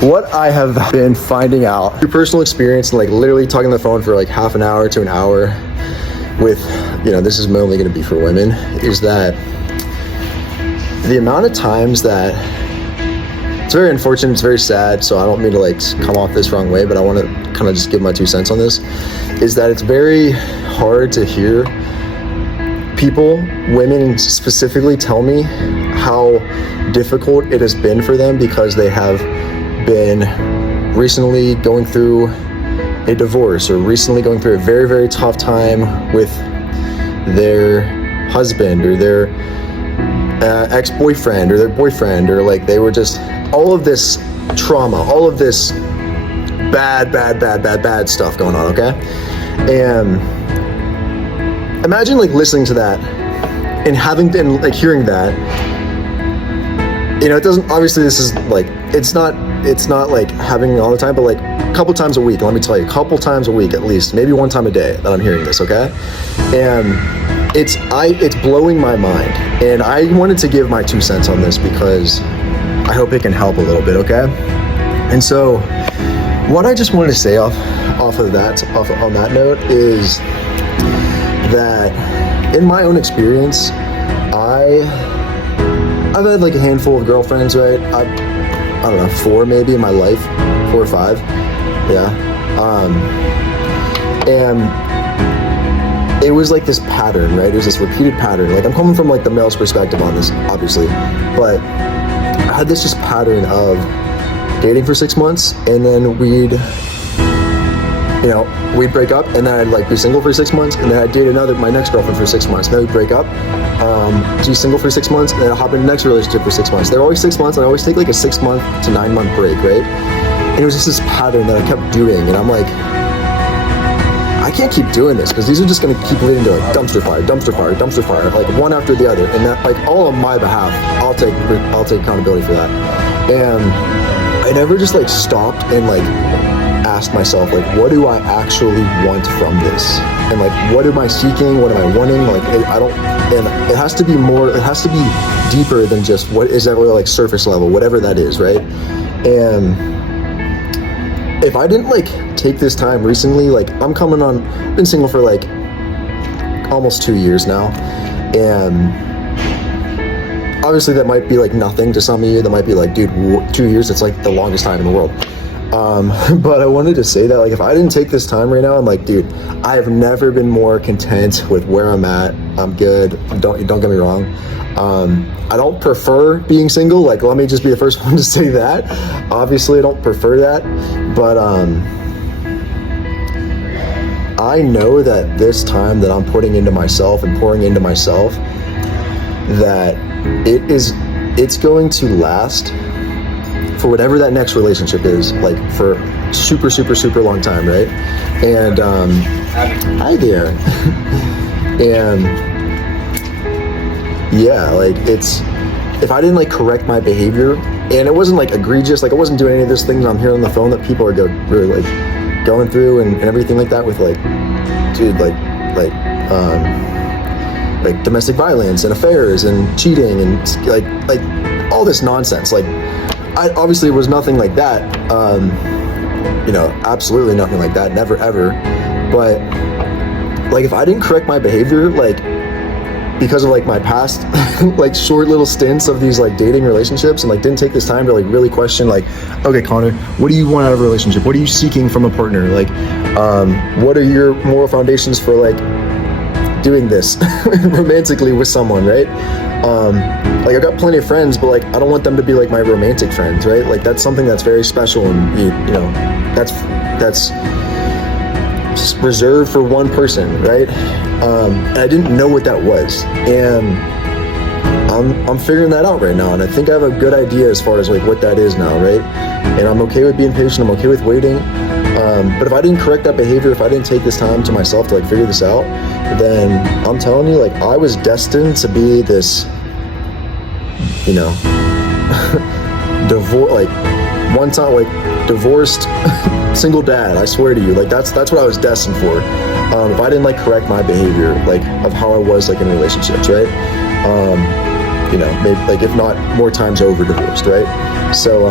what I have been finding out through personal experience, like literally talking on the phone for like half an hour to an hour with, this is mainly going to be for women, is that the amount of times that, it's very unfortunate, it's very sad, so I don't mean to like come off this wrong way, but I want to kind of just give my 2 cents on this, is that it's very hard to hear people, women specifically, tell me how difficult it has been for them because they have been recently going through a divorce or recently going through a very, very tough time with their husband or their ex-boyfriend or their boyfriend, or like they were just, all of this trauma, all of this bad stuff going on, okay? And imagine like listening to that and like hearing that, it doesn't, obviously this is like, it's not like having it all the time, but like a couple times a week, let me tell you, a couple times a week at least, maybe one time a day that I'm hearing this, okay? And it's blowing my mind, and I wanted to give my 2 cents on this because I hope it can help a little bit, okay? And so what I just wanted to say off on that note is that in my own experience, I've had like a handful of girlfriends, right? I don't know, 4 maybe in my life, 4 or 5, yeah. And it was like this pattern, right? It was this repeated pattern. Like I'm coming from like the male's perspective on this, obviously, but I had this just pattern of dating for 6 months, and then we'd break up, and then I'd like be single for 6 months, and then I'd date my next girlfriend for 6 months, and then we'd break up, be single for 6 months, and then I'll hop into the next relationship for 6 months. They're always 6 months, and I always take like a 6 month to 9 month break, right? And it was just this pattern that I kept doing, and I'm like, I can't keep doing this because these are just going to keep leading to like dumpster fire, like one after the other, and that like all on my behalf, I'll take accountability for that. And I never just like stopped and like asked myself, like, what do I actually want from this? And like, what am I seeking? What am I wanting? Like, and it has to be more, it has to be deeper than just what is that really like surface level, whatever that is, right? And if I didn't like take this time recently, like I've been single for like almost 2 years now, and obviously that might be like nothing to some of you. That might be like, dude, 2 years, it's like the longest time in the world. But I wanted to say that like if I didn't take this time right now, I'm like, dude, I have never been more content with where I'm at. I'm good. Don't get me wrong. I don't prefer being single. Like, let me just be the first one to say that. Obviously, I don't prefer that, but I know that this time that I'm putting into myself and pouring into myself, that it's going to last for whatever that next relationship is, like for super, super, super long time, right? And hi there. And yeah, like if I didn't like correct my behavior, and it wasn't like egregious, like I wasn't doing any of those things I'm hearing on the phone that people are really like going through and everything like that with like, dude, like domestic violence and affairs and cheating and like all this nonsense. Like I obviously was nothing like that, absolutely nothing like that, never ever. But like if I didn't correct my behavior, like because of like my past like short little stints of these like dating relationships, and like didn't take this time to like really question like, okay, Connor, what do you want out of a relationship? What are you seeking from a partner? Like what are your moral foundations for like doing this romantically with someone, right? Like I've got plenty of friends, but like I don't want them to be like my romantic friends, right? Like that's something that's very special, and you know that's reserved for one person, right? And I didn't know what that was, and I'm figuring that out right now, and I think I have a good idea as far as like what that is now, right? And I'm okay with being patient, I'm okay with waiting, but if I didn't correct that behavior, if I didn't take this time to myself to like figure this out, then I'm telling you, like I was destined to be this, divorced single dad. I swear to you, like that's what I was destined for. If I didn't like correct my behavior, like of how I was like in relationships, right? Maybe like if not more times over divorced, right? So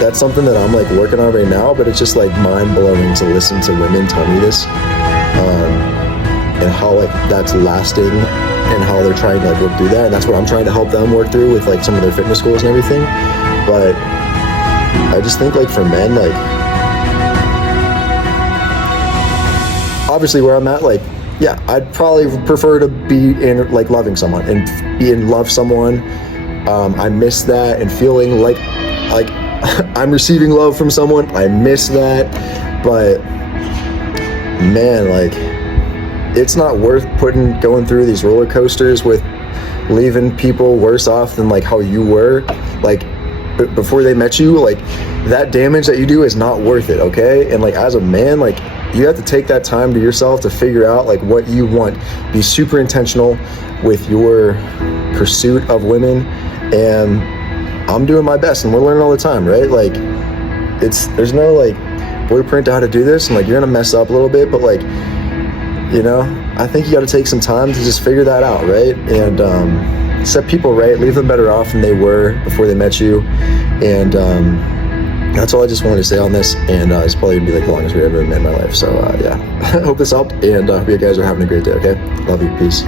that's something that I'm like working on right now, but it's just like mind blowing to listen to women tell me this, and how like that's lasting and how they're trying to like work through that. And that's what I'm trying to help them work through with like some of their fitness goals and everything. But I just think like for men, like obviously where I'm at, like, yeah, I'd probably prefer to be in like loving someone and be in love someone. I miss that and feeling like I'm receiving love from someone. I miss that, but man, like it's not worth going through these roller coasters with leaving people worse off than like how you were like before they met you. Like that damage that you do is not worth it, okay? And like as a man, like you have to take that time to yourself to figure out like what you want. Be super intentional with your pursuit of women, and I'm doing my best and we're learning all the time, right? Like there's no like blueprint to how to do this, and like you're gonna mess up a little bit, but like, you know, I think you got to take some time to just figure that out, right? And set people right, leave them better off than they were before they met you. And that's all I just wanted to say on this, and it's probably gonna be like the longest video I've ever made in my life. So yeah, I hope this helped, and hope you guys are having a great day. Okay, love you, peace.